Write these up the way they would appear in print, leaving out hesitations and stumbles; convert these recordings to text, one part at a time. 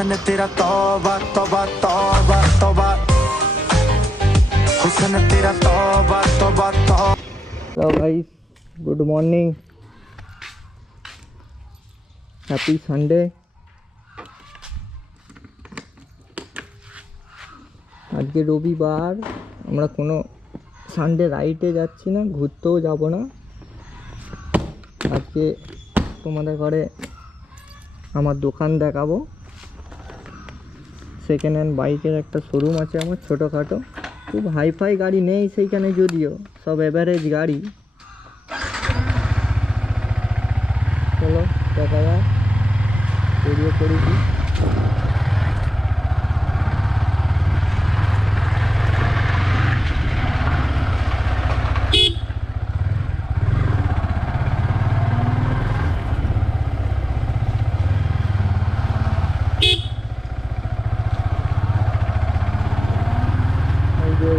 हुस्न तेरा तौबा तौबा तौबा तौबा, हुस्न तेरा तौबा तौबा तौबा। So guys, good morning, happy Sunday। আজকে রবিবার, আমরা কোনো সানডে রাইডে যাচ্ছি না, ঘুরতেও যাব না। আজকে তোমাদের ঘরে আমার দোকান দেখাবো। সেকেন্ড হ্যান্ড বাইকের একটা শোরুম আছে আমার, ছোটোখাটো, খুব হাইফাই গাড়ি নেই সেইখানে, যদিও সব এভারেজ গাড়ি। চলো দেখা যাক, বেরিয়ে পড়েছি।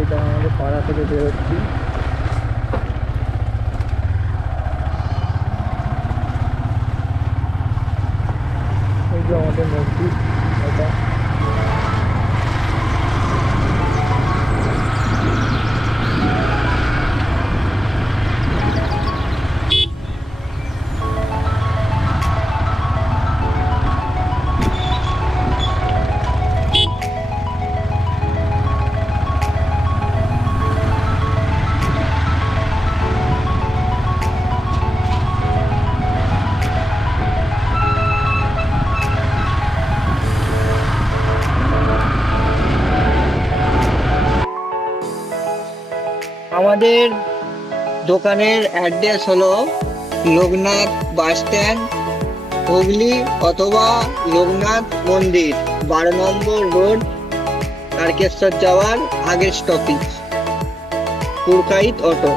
এটা আমাদের পাড়া থেকে বেরোচ্ছি। এই যে আমাদের মসজিদ, এটা আমাদের দোকানের অ্যাড্রেস হলো লোকনাথ বাস স্ট্যান্ড, হুগলি, অথবা লোকনাথ মন্দির, 12 নম্বর রোড, তারকেশ্বর যাওয়ার আগের স্টপেজ, পুরকাইত অটো।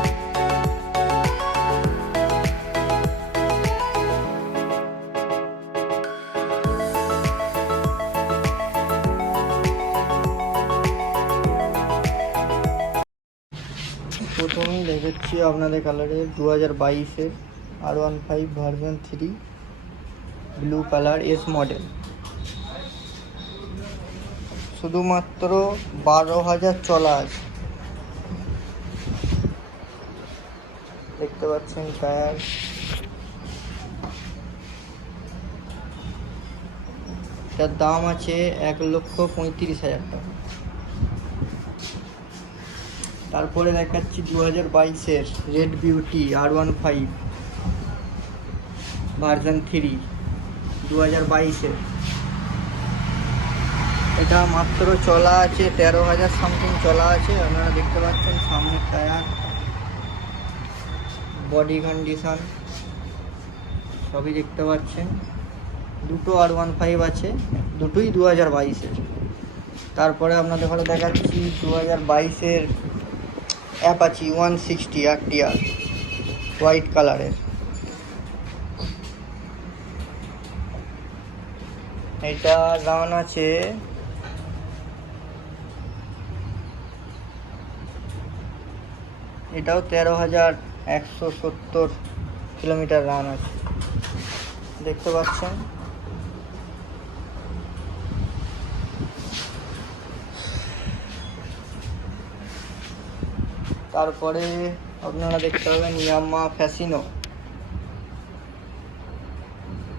প্রথমেই দেখাচ্ছি আপনাদের কালারের 2022-এর R15 version 3 blue colour S model, শুধুমাত্র 12,000 চলা আছে। দেখতে পাচ্ছেন টায়ার, এটার দাম আছে 1,35,000 টাকা। তারপরে দেখাচ্ছি 2022-এর রেড বিউটি R15 ভার্সন 3 2022-এর। এটা মাত্র চলা আছে 13,000 সামথিং চলা আছে। আপনারা দেখতে পাচ্ছেন সামনের টায়ার, বডি কন্ডিশন সবই দেখতে পাচ্ছেন। দুটো R15 আছে, দুটোই 2022-এর। তারপরে আপনাদের ঘরে দেখাচ্ছি 2022-এর অ্যাপাচি 160 RTR হোয়াইট কালারের। এটা রান আছে এটাও 13,170 কিলোমিটার রান আছে, দেখতে পাচ্ছেন। তারপরে আপনারা দেখতে পাবেন ইয়ামাহা ফ্যাসিনো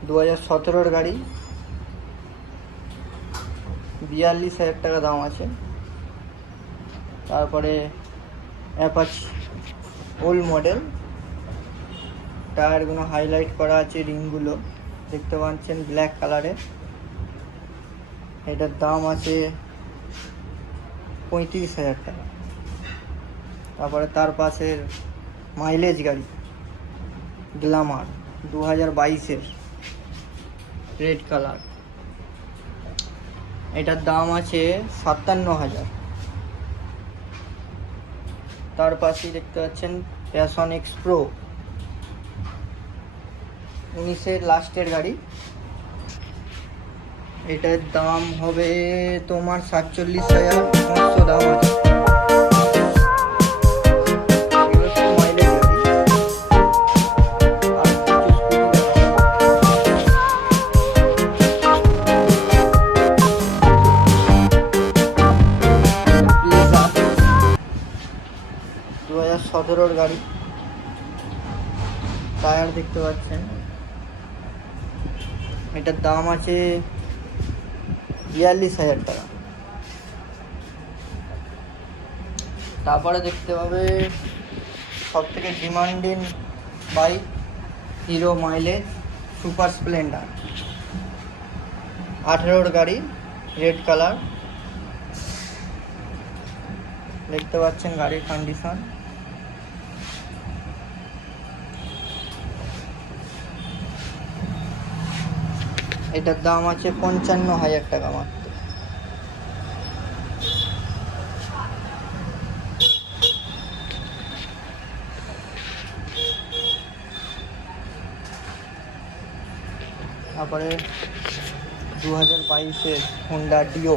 2017-এর গাড়ি, 42,000 টাকা দাম আছে। তারপরে অ্যাপাচি ওল্ড মডেল, টায়ারগুলো হাইলাইট করা আছে, রিংগুলো দেখতে পাচ্ছেন ব্ল্যাক কালারের। এটার দাম আছে 35,000 টাকা। তারপরে তার পাশের মাইলেজ গাড়ি গ্ল্যামার 2022-এর রেড কালার, এটার দাম আছে 57,000। তার পাশেই দেখতে পাচ্ছেন প্যাশন এক্স প্রো 19-এর লাস্টের গাড়ি, এটার দাম হবে তোমার 47,500 দাম আছে। 2017 গাড়ি। টায়ার দেখতে পাচ্ছেন। এটার দাম আছে 42,000 টাকা। তারপরে দেখতে পাবে সব থেকে demanding bike, hero mileage super Splendor. 18 গাড়ি, রেড কালার। দেখতে পাচ্ছেন গাড়ির কন্ডিশন। এটার দাম আছে 55,000 টাকা মাত্র। তারপরে 2022-এর হোন্ডা ডিও।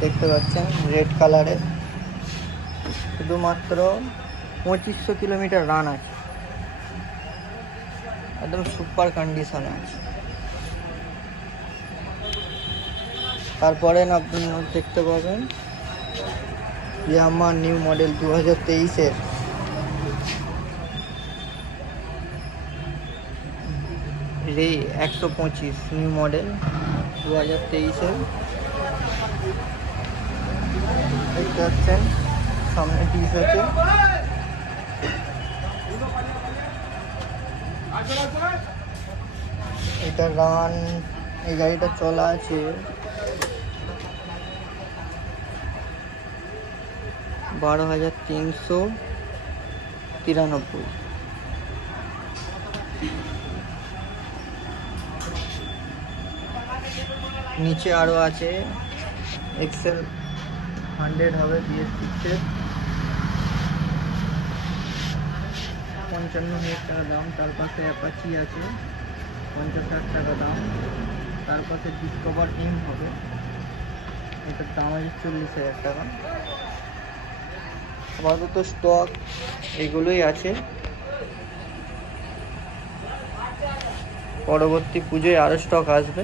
দেখতে পাচ্ছেন রেড কালারের। শুধুমাত্র 2500 কিলোমিটার রান আছে, একদম সুপার কন্ডিশনে আছে। তারপরে আপনি দেখতে পাবেন ইয়ামাহা নিউ মডেল 2023-এর রে 125 নিউ মডেল 2023-এর। দেখতে পাচ্ছেন সামনে ডিস আছে। এটা রান, এই গাড়িটা চলা আছে 12,393। নিচে আরও আছে এক্সেল 100 হবে BS6-এর, 55,000 টাকা দাম। তার পাশে অ্যাপাচি আছে 50,000 টাকা দাম। তার পাশে ডিসকভার এম হবে, এটার দাম আছে 40,000 টাকা। আপাতত স্টক এগুলোই আছে। পরবর্তী পুজোয় আরও স্টক আসবে।